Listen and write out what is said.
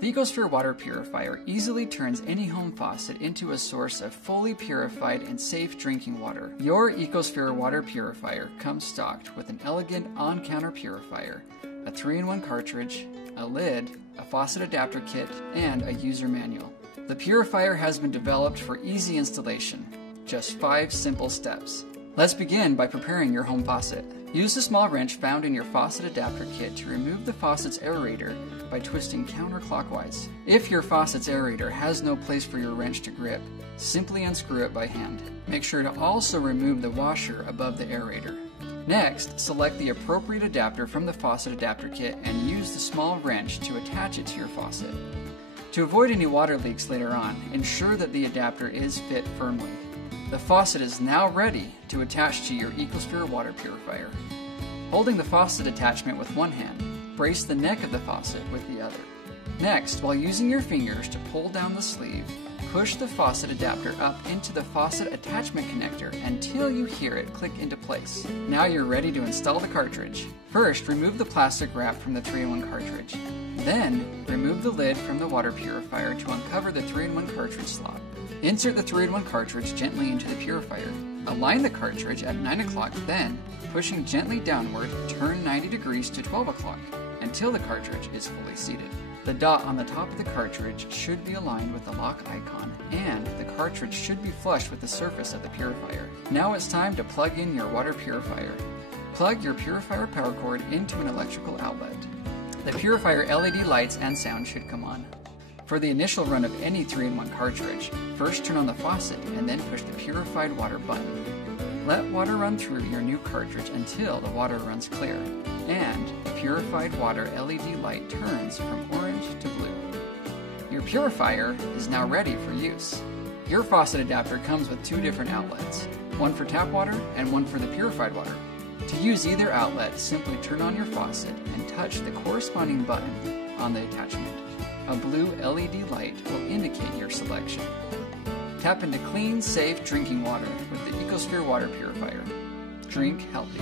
The EcoSphere Water Purifier easily turns any home faucet into a source of fully purified and safe drinking water. Your EcoSphere Water Purifier comes stocked with an elegant on-counter purifier, a 3-in-1 cartridge, a lid, a faucet adapter kit, and a user manual. The purifier has been developed for easy installation. Just 5 simple steps. Let's begin by preparing your home faucet. Use the small wrench found in your faucet adapter kit to remove the faucet's aerator by twisting counterclockwise. If your faucet's aerator has no place for your wrench to grip, simply unscrew it by hand. Make sure to also remove the washer above the aerator. Next, select the appropriate adapter from the faucet adapter kit and use the small wrench to attach it to your faucet. To avoid any water leaks later on, ensure that the adapter is fit firmly. The faucet is now ready to attach to your EcoSphere Water Purifier. Holding the faucet attachment with one hand, brace the neck of the faucet with the other. Next, while using your fingers to pull down the sleeve, push the faucet adapter up into the faucet attachment connector until you hear it click into place. Now you're ready to install the cartridge. First, remove the plastic wrap from the 3-in-1 cartridge. Then, remove the lid from the water purifier to uncover the 3-in-1 cartridge slot. Insert the 3-in-1 cartridge gently into the purifier. Align the cartridge at 9 o'clock, then, pushing gently downward, turn 90 degrees to 12 o'clock until the cartridge is fully seated. The dot on the top of the cartridge should be aligned with the lock icon, and the cartridge should be flush with the surface of the purifier. Now it's time to plug in your water purifier. Plug your purifier power cord into an electrical outlet. The purifier LED lights and sound should come on. For the initial run of any 3-in-1 cartridge, first turn on the faucet and then push the purified water button. Let water run through your new cartridge until the water runs clear, and the purified water LED light turns from orange to blue. Your purifier is now ready for use. Your faucet adapter comes with 2 different outlets, one for tap water and one for the purified water. To use either outlet, simply turn on your faucet and touch the corresponding button on the attachment. A blue LED light will indicate your selection. Tap into clean, safe drinking water with the EcoSphere Water Purifier. Drink healthy.